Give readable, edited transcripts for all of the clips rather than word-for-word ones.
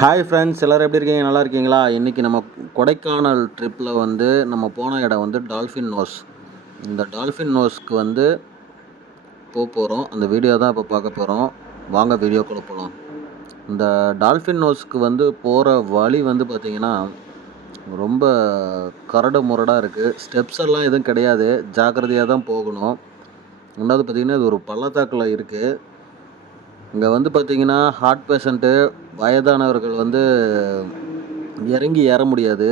Hi friends, எல்லோரும் எப்படி இருக்கீங்க? நல்லா இருக்கீங்களா? இன்றைக்கி நம்ம கொடைக்கானல் ட்ரிப்பில் வந்து நம்ம போன இடம் வந்து டால்ஃபின் நோஸ். இந்த டால்ஃபின் நோஸ்க்கு வந்து போகிறோம். அந்த வீடியோ தான் இப்போ பார்க்க போகிறோம். வாங்க வீடியோக்குள்ளே போகலாம். இந்த டால்ஃபின் நோஸ்க்கு வந்து போகிற வழி வந்து பார்த்திங்கன்னா ரொம்ப கரடு முரடாக இருக்குது. ஸ்டெப்ஸ் எல்லாம் எதுவும் கிடையாது, ஜாக்கிரதையாக தான் போகணும். ரெண்டாவது பார்த்திங்கன்னா இது ஒரு பள்ளத்தாக்கில் இருக்குது. இங்கே வந்து பார்த்திங்கன்னா ஹார்ட் பேஷண்ட்டு, வயதானவர்கள் வந்து இறங்கி ஏற முடியாது,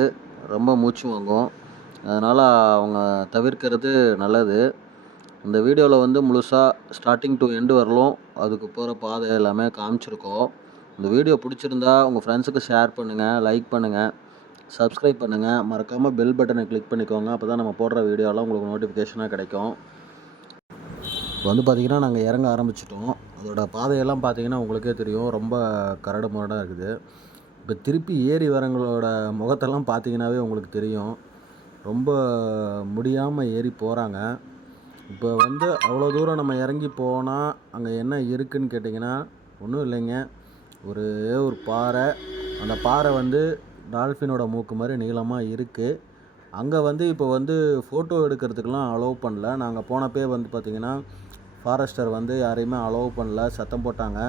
ரொம்ப மூச்சு வாங்கும். அதனால் அவங்க தவிர்க்கிறது நல்லது. இந்த வீடியோவில் வந்து முழுசாக ஸ்டார்டிங் டு எண்டு வரலும் அதுக்கு போகிற பாதை எல்லாமே காமிச்சிருக்கோம். இந்த வீடியோ பிடிச்சிருந்தா உங்கள் ஃப்ரெண்ட்ஸுக்கு ஷேர் பண்ணுங்கள், லைக் பண்ணுங்கள், சப்ஸ்கிரைப் பண்ணுங்கள். மறக்காமல் பெல் பட்டனை கிளிக் பண்ணிக்கோங்க. அப்போ தான் நம்ம போடுற வீடியோலாம் உங்களுக்கு நோட்டிஃபிகேஷனாக கிடைக்கும். இப்போ வந்து பார்த்திங்கன்னா நாங்கள் இறங்க ஆரம்பிச்சிட்டோம். அதோட பாதையெல்லாம் பார்த்திங்கன்னா உங்களுக்கே தெரியும், ரொம்ப கரடு முரடாக இருக்குது. இப்போ திருப்பி ஏறி வரவங்களோட முகத்தெல்லாம் பார்த்திங்கனாவே உங்களுக்கு தெரியும், ரொம்ப முடியாமல் ஏறி போகிறாங்க. இப்போ வந்து அவ்வளோ தூரம் நம்ம இறங்கி போனால் அங்கே என்ன இருக்குதுன்னு கேட்டிங்கன்னா ஒன்றும் இல்லைங்க, ஒரு பாறை. அந்த பாறை வந்து டால்ஃபினோட மூக்கு மாதிரி நீளமாக இருக்குது. அங்கே வந்து இப்போ வந்து ஃபோட்டோ எடுக்கிறதுக்கெலாம் அலோவ் பண்ணல. நாங்கள் போனப்பே வந்து பார்த்திங்கன்னா ஃபாரஸ்டர் வந்து யாரையுமே அலோவ் பண்ணல, சத்தம் போட்டாங்க.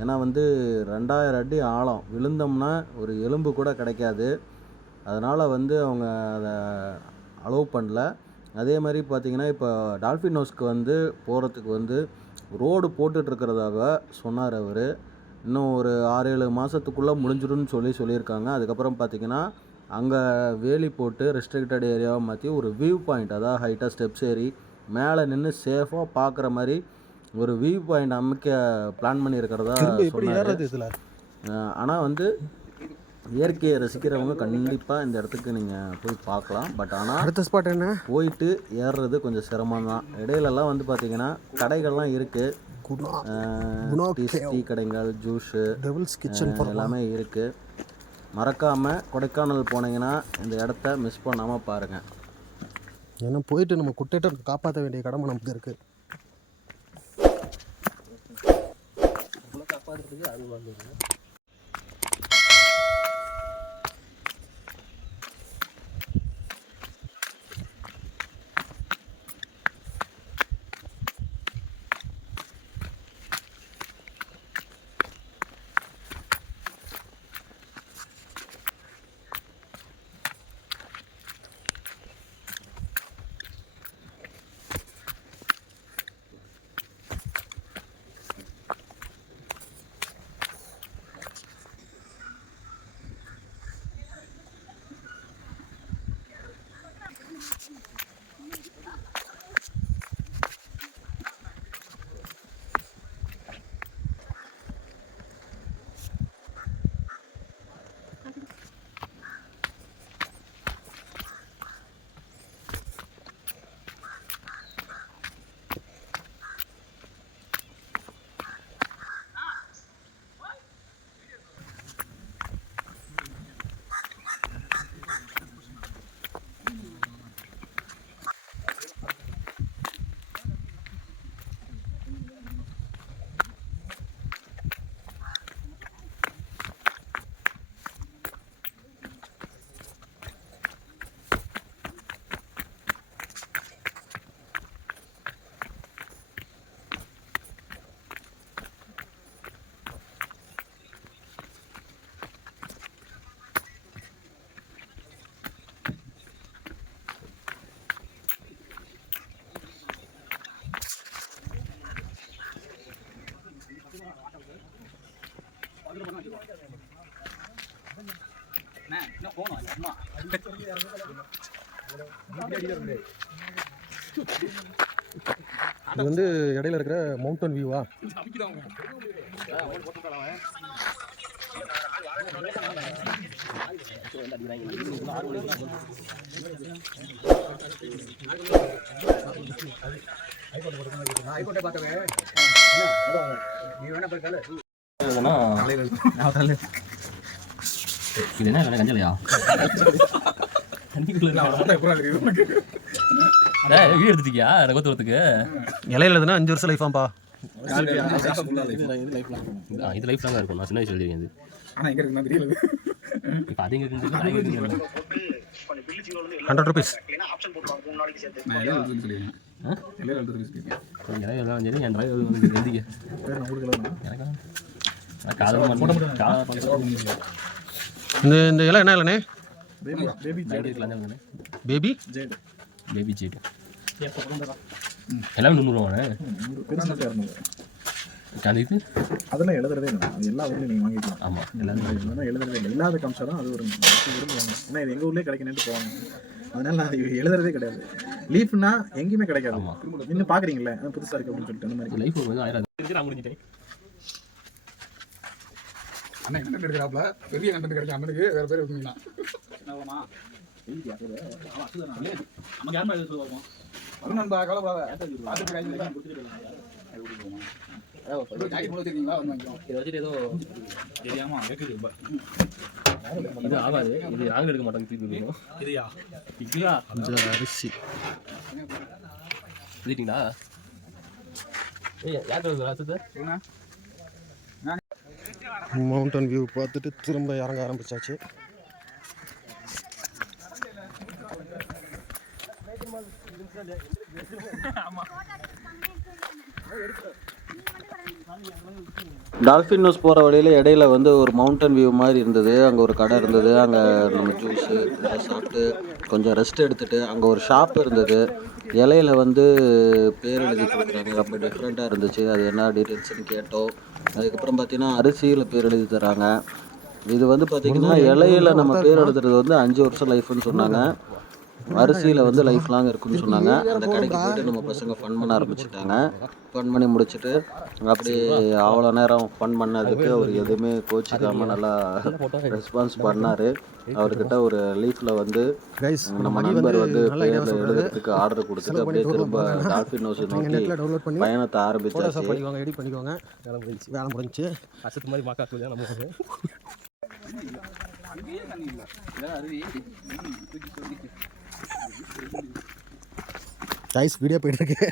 ஏன்னா வந்து 2000 அடி ஆழம், விழுந்தோம்னா ஒரு எலும்பு கூட கிடைக்காது. அதனால் வந்து அவங்க அதை அலோவ் பண்ணல. அதே மாதிரி பார்த்திங்கன்னா இப்போ டால்ஃபின் நோஸ்க்கு வந்து போகிறதுக்கு வந்து ரோடு போட்டுட்ருக்கிறதாக சொன்னார் அவர். இன்னும் ஒரு 6-7 மாதத்துக்குள்ளே முடிஞ்சிடும்னு சொல்லியிருக்காங்க. அதுக்கப்புறம் பார்த்திங்கன்னா அங்கே வேலி போட்டு ரெஸ்ட்ரிக்டட் ஏரியாவை மாற்றி ஒரு வியூ பாயிண்ட், அதாவது ஹைட்டாக ஸ்டெப்ஸ் ஏறி மேலே நின்று சேஃபாக பார்க்குற மாதிரி ஒரு வியூ பாயிண்ட் அமைக்க பிளான் பண்ணியிருக்கிறதா சொன்னார். ஆனால் வந்து இயற்கையை ரசிக்கிறவங்க கண்டிப்பாக இந்த இடத்துக்கு நீங்கள் போய் பார்க்கலாம். பட் ஆனால் அடுத்த ஸ்பாட் என்ன, போயிட்டு ஏறுறது கொஞ்சம் சிரமம் தான். இடையிலலாம் வந்து பார்த்திங்கன்னா கடைகள்லாம் இருக்குது, டீ கடைகள், ஜூஸு எல்லாமே இருக்குது. மறக்காமல் கொடைக்கானல் போனீங்கன்னா இந்த இடத்த மிஸ் பண்ணாமல் பாருங்கள். ஏன்னா போயிட்டு நம்ம குட்டையிட்ட காப்பாற்ற வேண்டிய கடமை நமக்கு இருக்குது. காப்பாற்றுறதுக்கு அது வந்து இது வந்து இடையில இருக்கிற மவுண்டன் வியூவா? இது என்ன கஞ்சலையா? வீடு எடுத்துட்டியா ரகத்துறதுக்கு? இலையில 5 வருஷம் லைஃபாம்பா. இது லைஃப் லாங்காக இருக்கும். நான் சின்ன வயசுல எழுதிருக்கேன் இது. ஆனால் எங்கே இருக்குன்னா தெரியல. இப்போ அது எங்கே இருக்குது? 100 rupees. நான் எல்லாம் எழுதுன்னு சொல்லியிருக்கேன். எல்லாம் எழுதுன்னு சொல்லியிருக்கேன். சரி என் டிரைவர் எழுதிக்க. பேர் நான் கொடுக்கல. எனக்கு காதல் இந்த இலை என்ன இலைண்ணே? பேபி பேபி ஜெயடு பேபி ஜெயிட்டு எல்லாமே 100 ரூபாண்ணே. பெருசாக 200. அதுக்கு அதெல்லாம் எழுதுறதே இல்லை. அது எல்லா ஊர்லையும் நீங்கள் வாங்கிக்கலாம். ஆமாம் எல்லாமே அதெல்லாம் எழுதுறதே இல்லை. இல்லாத காமிச்சா தான் அது ஒரு விரும்புவாங்க. ஏன்னா இது எங்கள் ஊர்லேயே கிடைக்கணுன்ட்டு போவாங்க. அதனால நான் எழுதுறதே கிடையாது. லீஃப்னா எங்கேயுமே கிடைக்காது. இன்னும் பார்க்குறீங்களே புதுசாக இருக்குது அப்படின்னு சொல்லிட்டு அந்த மாதிரி லைஃப் ஒரு 1000 இருக்கு. நான் முடிஞ்சிட்டேன். அண்ணன் கண்டென்ட் எடுக்கிறாப்ல. பெரிய கண்டென்ட் கிடைக்கும் அண்ணனுக்கு. வேறு பேர் இருக்குங்களா? வரும் நண்பா, கவலைப்படாத. இது ஆகாது. இது நாங்கள் எடுக்க மாட்டோம். அரிசி எழுதிட்டீங்களா? மவுண்டன் வியூ பார்த்துட்டு திரும்ப இறங்க ஆரம்பிச்சாச்சு. டால்ஃபின் நோஸ் போகிற வழியில் இடையில வந்து ஒரு மவுண்டன் வியூ மாதிரி இருந்தது. அங்கே ஒரு கடை இருந்தது. அங்கே நம்ம ஜூஸு சாப்பிட்டு கொஞ்சம் ரெஸ்ட் எடுத்துகிட்டு அங்கே ஒரு ஷாப் இருந்தது. இலையில வந்து பேர் எழுதி கொடுக்குறாங்க. ரொம்ப டிஃப்ரெண்ட்டாக இருந்துச்சு. அது என்ன டீட்டெயில்ஸ்னு கேட்டோம். அதுக்கப்புறம் பார்த்தீங்கன்னா அரிசியில் பேர் எழுதி தராங்க. இது வந்து பார்த்திங்கன்னா இலையில நம்ம பேர் எழுதுறது வந்து 5 வருஷம் லைஃப்னு சொன்னாங்க. அரிசியில் வந்து லைஃப் லாங் இருக்குன்னு சொன்னாங்க. அந்த கடைக்கு போய்ட்டு நம்ம பசங்க ஃபன் பண்ண ஆரம்பிச்சிட்டாங்க. ஃபன் பண்ணி முடிச்சுட்டு அப்படி அவ்வளோ நேரம் ஃபன் பண்ணதுக்கு அவர் எதுவுமே கோச்சிக்காமல் நல்லா ரெஸ்பான்ஸ் பண்ணார். அவர்கிட்ட ஒரு லீஃபில் வந்து நம்ம நண்பர் வந்து பேரில் எழுதுறதுக்கு ஆர்டர் கொடுத்துட்டு அப்படியே திரும்ப டால்ஃபின் நோஸ் நோக்கி பயணத்தை ஆரம்பிச்சாச்சு. எடிட் பண்ணிக்கோங்க. வேலை முடிஞ்சிச்சு. அசத்து மாதிரி மாக்காக்கு நம்ம கைஸ் வீடியோ போயிட்டு இருக்கு.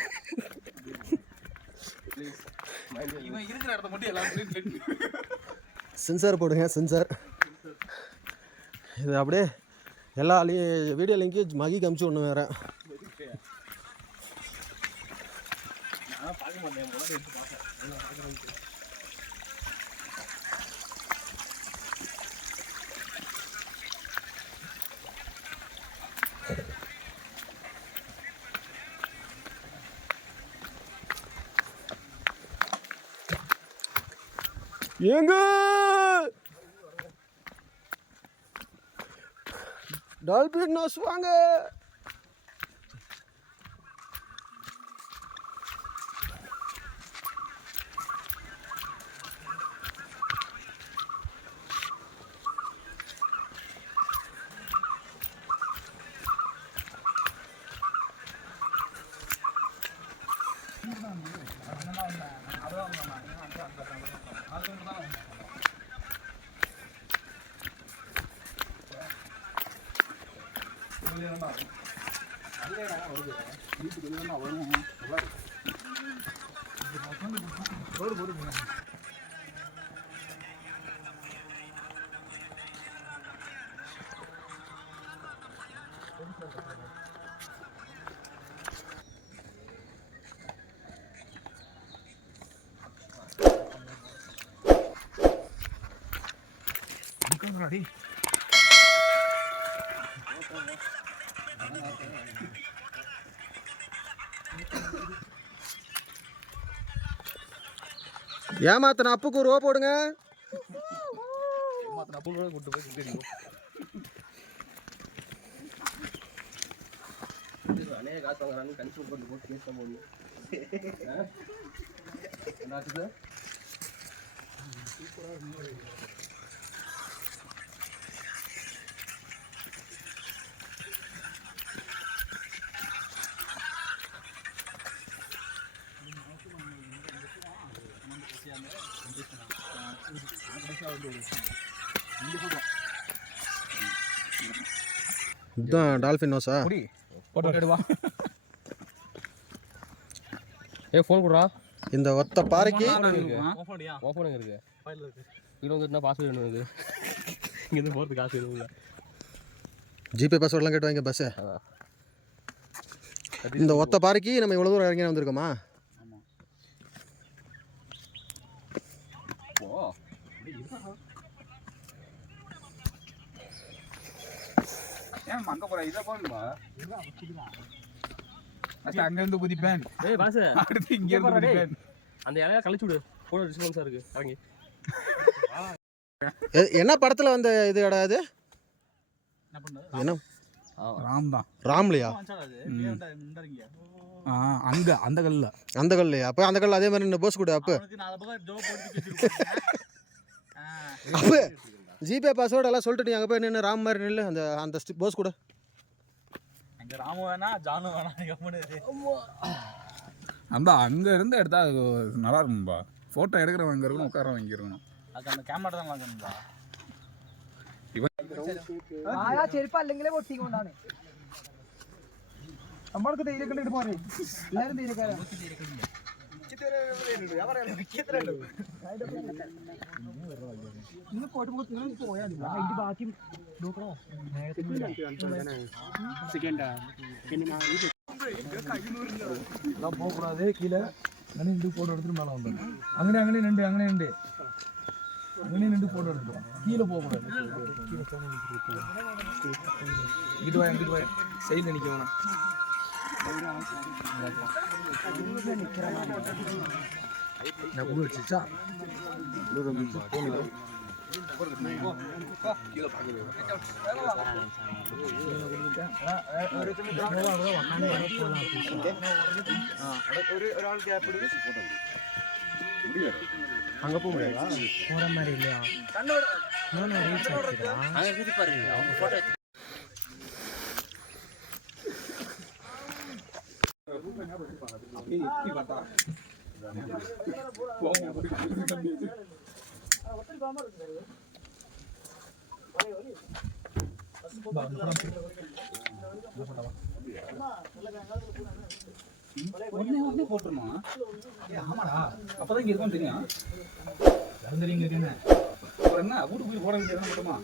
சென்சார் போடுங்க. சென்சார் இது அப்படியே எல்லா வீடியோ லிங்க்கு மகி காமிச்சு ஒன்று வேறு. ஏங்க டால்பின் நோஸ் வாங்க. ஏமாத்தின அப்புக்கு ஒரு ரூபா போடுங்க. காசு வாங்குறாங்க. கன்சூல் பண்ணி போட்டு கேஸ் போடணும். இதுதான் டால்ஃபின் நோஸா? போட்டோ எடுவா. ஏ ஃபோன் கொடுறா. இந்த ஒத்த பாறைக்கு ஓப்பனுங்க இருக்கு இவ்வளோ வந்துட்டுனா பாஸ்வேர்டு வேணும் இது இங்கேருந்து போகிறதுக்கு காசு வேணும்ல ஜிபே பாஸ்வேர்டெலாம் கேட்டு வாங்க பஸ்ஸு. இந்த ஒத்த பாறைக்கு நம்ம இவ்வளோ தூரம் இறங்கி வந்திருக்கோமா? அங்க போற இதை போடுமா அங்கிருந்து குதிப்பேன். ஏய் பாசு அடுத்து இங்க இருந்து குதிப்பேன். அந்த இலையா கழிச்சு விடு போன டிஸ்கவுண்ட்ஸாக இருக்கு இறங்கி. என்ன படத்தில் வந்த இது இடம் அது என்ன? ராம் தான். ராம்லையா? அங்க அந்த கல்ல அந்த கல்லையா? அப்போ அந்த கல் அதே மாதிரி இந்த போஸ் கூட அப்போ அப்போ ஜிபே பாஸ்வேர்டு எல்லாம் சொல்லிட்டு நீ அங்கே போய் நின்று ராம் மாதிரி நில்லு அந்த அந்த போஸ் கூட. ராமு வேணா ஜானு வேணா அந்த அங்க இருந்து எடுத்தா அது நல்லா இருக்கும்பா. போட்டோ எடுக்கிறவங்க அங்க இருக்கணும், உட்கார வாங்கிருக்கணும். அது அந்த கேமரா தான் வாங்கணும்பா. ആയാ ചെരുപ്പ് അല്ലെങ്കിലേ പൊട്ടിക്കൊണ്ടാണ് നമ്മൾക്ക് ധൈര്യക്കെട്ട് പോരെ എല്ലാവരും ധൈര്യക്കാരാണ് പോയാൽ അതിന്റെ ബാക്കി നോക്കണോ പോകൂടാതെ കീഴே അങ്ങനെ ഉണ്ട് ഫോട്ടോ എടുത്തിട്ട് മേലെ വന്നു അങ്ങനെ ഉണ്ട് അങ്ങനെ நின்று போட்டோ எடுத்துட்டோம். கீழே போகக்கூடாது. இங்கிட்டு வாய் சைடில் நிற்க வேணாம். நான் ஊர் வச்சுச்சா ஒராள் கேப் போட்டோ அங்கே போக முடியாதா? போகிற மாதிரி இல்லையா? உடனே போட்டுருமா? ஆமாடா, அப்பதான் இங்க இருக்கும் தெரியும். தெரியுங்க என்ன வீட்டுக்கு போய் போட வேண்டியது மட்டுமா?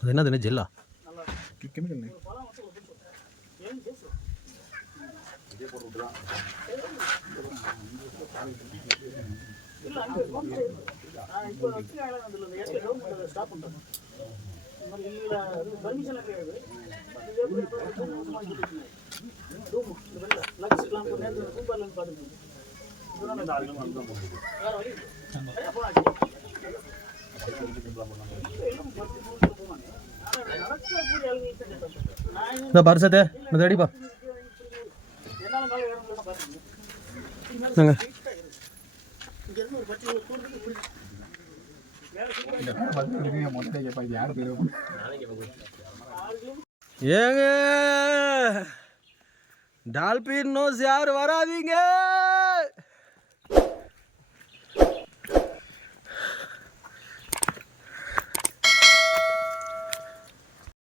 அது என்னது ஜெல்லா? கெமிக்கல் இந்த பரிசத்தை இந்த அடிப்பா ஏங்க டால்பின் நோஸ் யார் வராதீங்க.